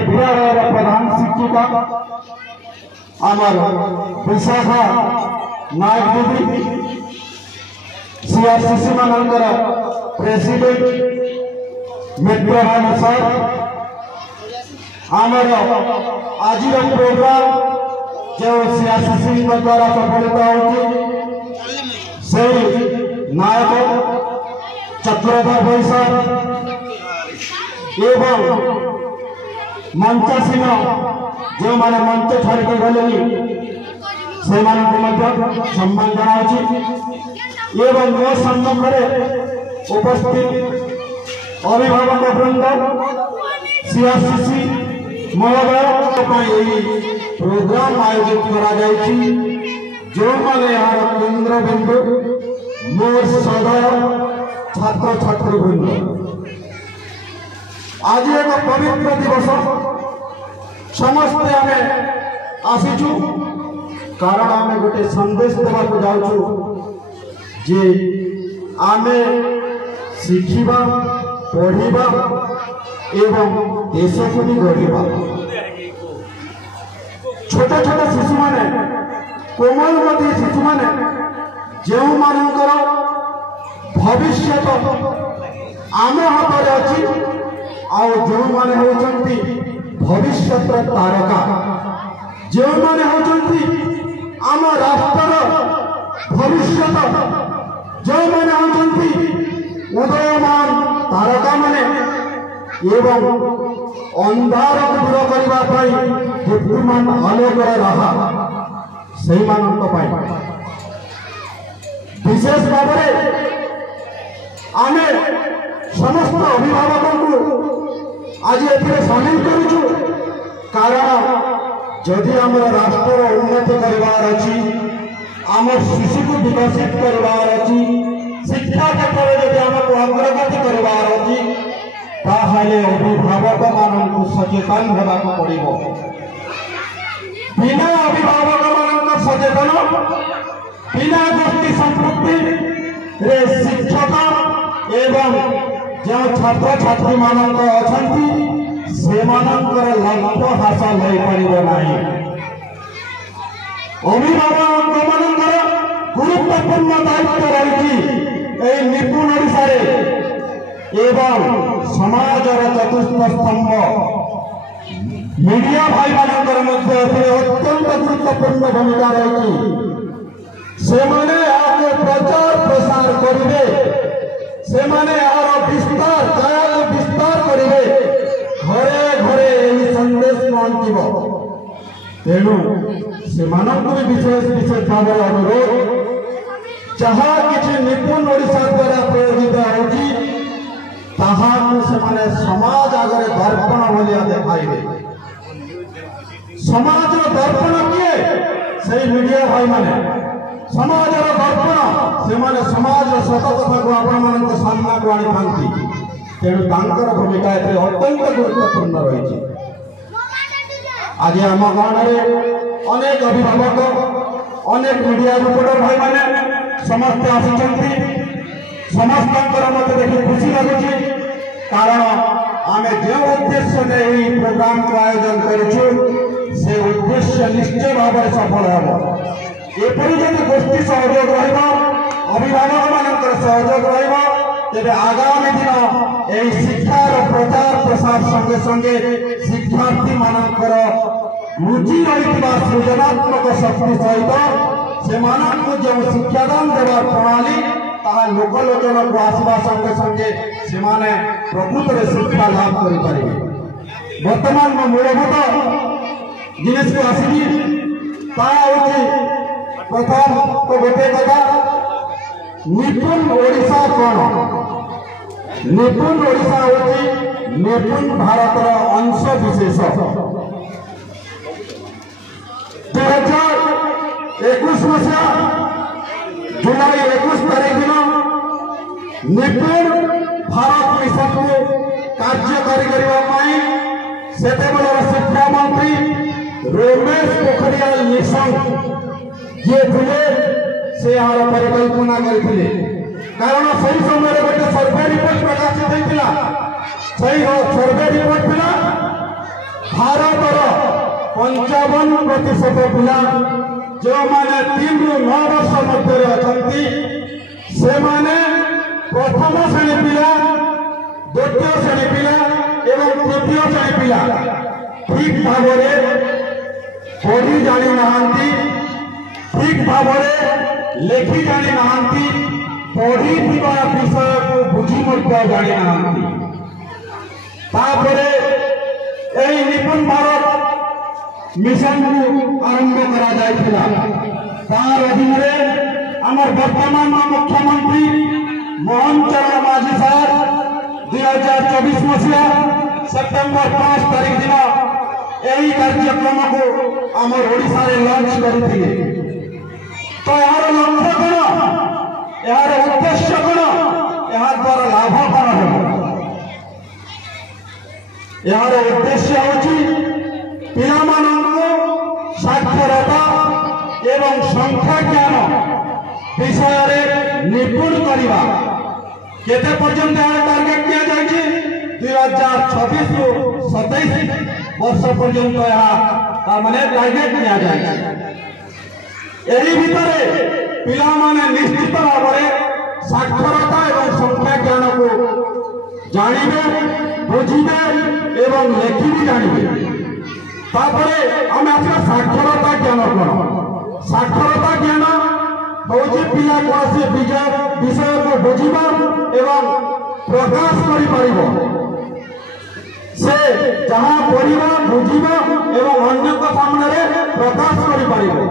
विद्यालय प्रधान शिक्षिका आमर विशाखा नायक दीदी सीआरसीसी मानकर प्रेसिडेंट मित्रभान सर आमर आज प्रोग्राम जो सीआरसीसी द्वारा सफलता होती से नायक चक्रधर भाई सर एवं मंचासीन जो माने मंच छाड़ी गले से सम्मान जनावि एवं मो सम्मुखें उपस्थित अभिभावक वृंद सीआरसीसी महोदय प्रोग्राम आयोजित करा जो माने यार केंद्र बिंदु मोर सदय छात्र छात्री वृंद आज एक पवित्र दिवस समस्ते आमे आसीचु कारण आमे गोटे संदेश देवा को जाउछु जे आमे शिखिबा पढ़िबा एवं देश को भी गढ़िबा। छोटे छोटे शिशु माने कोमलमती शिशु माने जो मानकर भविष्य आम हाथ अच्छी आउ जो माने होचंती भविष्य तारका जो माने होचंती आम राष्ट्र भविष्य जो माने होचंती उदयमान तारका माने एवं अंधार दूर करने बुद्धिमान आलोकर राहा से विशेष भाव में आमे समस्त अभिभावक को आज ए सामिल करूँ कारण जदि आम राष्ट्र उन्नति करार अच्छी आम शिशु को विकसित करार अच्छी शिक्षा क्षेत्र में जब आमको अग्रगति करार अच्छी ताहले अभिभावक मान सचेतन होगा पड़ो बिना अभिभावक मान सचेतन बिना गोष्ठी संपृक्ति रे शिक्षक एवं जो छात्र छात्री मान से लक्ष्य हासिल हो पार ना अभिभावक मान गुरुत्वपूर्ण दायित्व रही निपुण ओडिशा एवं समाजर चतुर्थ स्तंभ मीडिया भाई मान अत्यंत गुरुत्वपूर्ण भूमिका रही से प्रचार प्रसार करेंगे से विस्तार जाल विस्तार करेंगे घरे घरे संदेश पहुंचब तेणु से भी विशेष विशेष भाव अनुरोध जहाँ किसी निपुण ओडिशा द्वारा प्रयोजित होने समाज आगे दर्पण भाया देखाइबे समाज दर्पण किए से मीडिया भाई माने समाज दर्पण से समाज सत कथा को आपण सामना को आनी था तेणु भूमिका अत्यंत गुरुत्वपूर्ण रही आज आम गाँव में अनेक अभिभावक अनेक मीडिया रिपोर्टर भाई माने समस्त आसी समस्त मत देखिए खुशी लगुच कारण आम जो उद्देश्य नहीं प्रोग्राम को आयोजन करूँ से उद्देश्य निश्चय भाव में सफल हो एपरी जब गोष्ठी सहयोग अभिभावक मान सहयोग तेज आगामी दिन यही शिक्षार प्रचार प्रसार संगे संगे शिक्षार्थी मानकर रुचि रही सृजनात्मक शक्ति सहित से जो शिक्षादान देवार प्रणाली ताहा लोकलोचन को आसवा संगे संगे से प्रकृत में शिक्षा लाभ करें बर्तमान मूलभूत जिनिस को आसि प्रथम तो गोटे कथा निपुण ओडिशा कौन निपुण ओडिशा होची निपुण भारतर अंश विशेष 2021 मसीहा जुलाई 21 तारीख दिन निपुण भारत मिशन को कार्यकारी करने शिक्षा मंत्री रमेश पोखरियाल निशंक ये थे से यार परिकल्पना करते कारण सही समय गोटे सर्वे रिपोर्ट प्रकाशित होता सर्वे रिपोर्ट था प्रतिशत पिला जो माने 3 ରୁ 9 वर्ष मध्य अछंती से माने प्रथम श्रेणी पिला द्वितीय श्रेणी पिला एवं तृतीय श्रेणी पिला ठीक भाव पढ़ी जानी नहांती ठीक भाव लेखि जानी नहांती पढ़ी विषय को बुझी जानी नहांती निपुण भारत मिशन को आरंभ करा जायथिला तार अधीन आमर वर्तमान मुख्यमंत्री मोहन चरण माझी साहब 2024 मसीहा सेप्टेम्बर 5 तारीख दिन यही कार्यक्रम को आमर ओडिशा रे लॉन्च करथिले तो यार लक्ष्य कौन यार उद्देश्य कौन यार द्वारा लाभ कौन हो यार उद्देश्य होची पिलामानंको साक्षरता एवं संख्या ज्ञान विषय रे निपुण करिबा केते पर्यंत टार्गेट दिया जायछि 2026 ରୁ 27 वर्ष पर्यंत या माने टार्गेट दिया जायछि एही भितरे पिला माने निश्चित भाव में साक्षरता एवं संख्या ज्ञान को जानिबे बुझिबे एवं लेखि भी जानिबे तापरे हम आछा साक्षरता ज्ञान कोन साक्षरता ज्ञान होची पिला कोसी विषय को बुझिबा एवं प्रकाश करि परिबो से जहां पढ़िबा बुझिबा एवं अन्य को सामने रे प्रकाश करि परिबो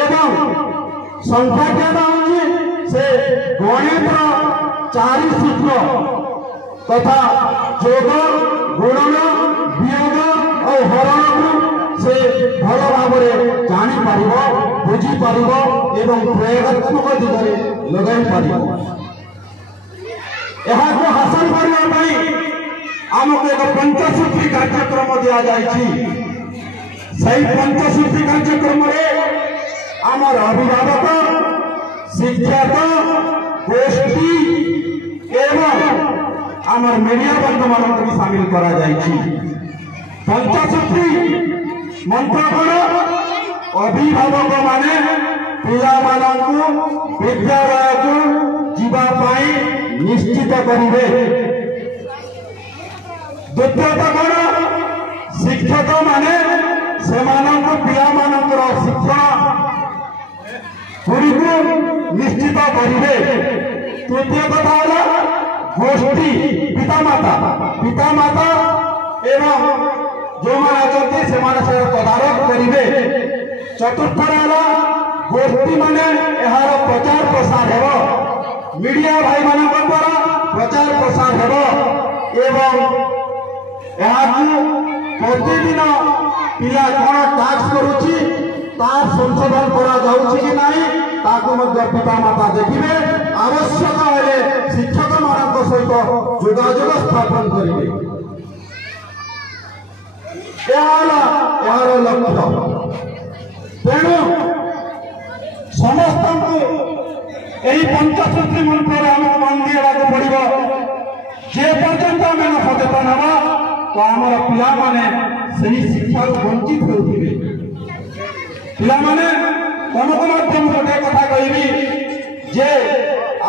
एवं संख्या ज्ञान होची से गणित 4 सूत्र तथा जोग गुणन वियोग और हरण को से भल भाव जानी पारिबो बुझी पारिबो एवं प्रयोगात्मक दिगरे लगाई पारिबो यह को हासिल करने पई आमको एक पंचसूत्री कार्यक्रम दिया जायछि सही पंचसूत्री कार्यक्रम रे आमर अभिभावक शिक्षक गोष्ठी एवं आमर मीडिया बंधु मान भी शामिल करा जायछि पंचसूत्री मंत्र कोन अभिभावक माने पिला मानकु विद्यालय को जीवा पाई निश्चित करिवे द्वितीयत कोन शिक्षक माने सेमानकु पिला मानकर शिक्षा पूरी को निश्चित करिवे तृतीय कथा होला गोष्ठी पिता माता एवं जो माने से तदारक करिवे चतुर्थ होला गोष्ठी माने एहार प्रचार प्रसार हेबो मीडिया भाई मानक द्वारा प्रचार प्रसार हेबो एवं एहाकु प्रतिदिन पिला कोन टास्क करूची तार संशोधन करा जाउची कि नाही ताकु मध्य पिता माता देखिबे आवश्यक हेले शिक्षक मानक सहित जोगाजोग स्थापन करिवे यार लक्ष्य तेणु समस्त यही पंचसूत्री मंत्र आमको मन दिया पड़ो जे पर्यंत आम सचेतन हवा तो आमर पिला माने सही शिक्षा वंचित होते पिला माने तुमको गोटे कथा कहबी जे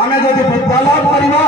आमे जदि विद्यालय करवा